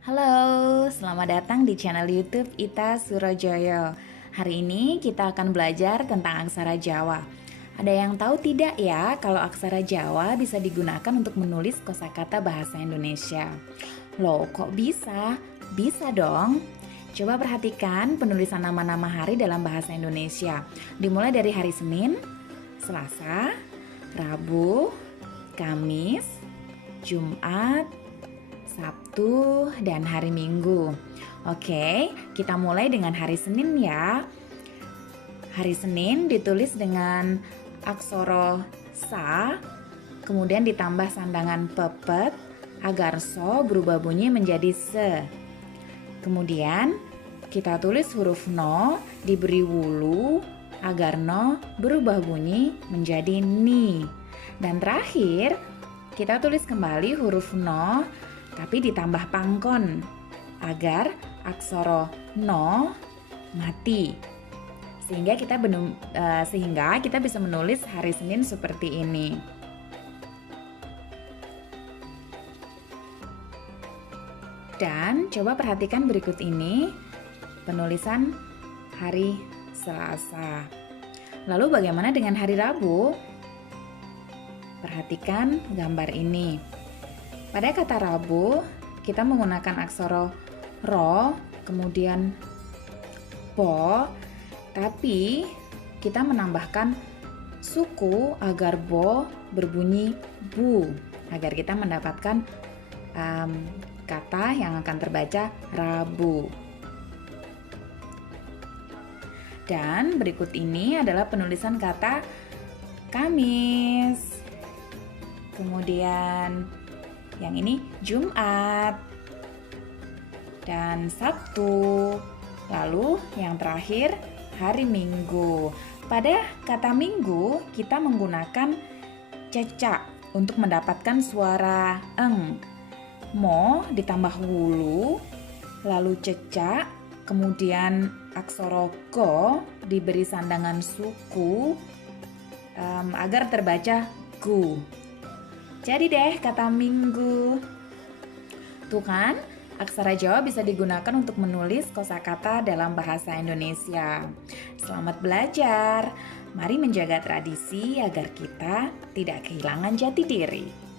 Halo, selamat datang di channel YouTube Ita Surojoyo. Hari ini kita akan belajar tentang aksara Jawa. Ada yang tahu tidak ya kalau aksara Jawa bisa digunakan untuk menulis kosakata bahasa Indonesia? Loh, kok bisa? Bisa dong. Coba perhatikan penulisan nama-nama hari dalam bahasa Indonesia. Dimulai dari hari Senin, Selasa, Rabu, Kamis, Jumat, Sabtu, dan hari Minggu. Oke, kita mulai dengan hari Senin ya. Hari Senin ditulis dengan aksara sa, kemudian ditambah sandangan pepet agar so berubah bunyi menjadi se. Kemudian kita tulis huruf no diberi wulu agar no berubah bunyi menjadi ni. Dan terakhir kita tulis kembali huruf no tapi ditambah pangkon agar aksara no mati. Sehingga kita bisa menulis hari Senin seperti ini. Dan coba perhatikan berikut ini penulisan hari Selasa. Lalu bagaimana dengan hari Rabu? Perhatikan gambar ini. Pada kata Rabu, kita menggunakan aksara ro, kemudian po, tapi kita menambahkan suku agar bo berbunyi bu, agar kita mendapatkan kata yang akan terbaca Rabu. Dan berikut ini adalah penulisan kata Kamis. Kemudian yang ini Jumat dan Sabtu. Lalu yang terakhir hari Minggu. Pada kata Minggu kita menggunakan cecak untuk mendapatkan suara eng. Mo ditambah wulu, lalu cecak, kemudian aksara go diberi sandangan suku agar terbaca gu. Jadi deh kata Minggu. Tuh kan, aksara Jawa bisa digunakan untuk menulis kosakata dalam bahasa Indonesia. Selamat belajar. Mari menjaga tradisi agar kita tidak kehilangan jati diri.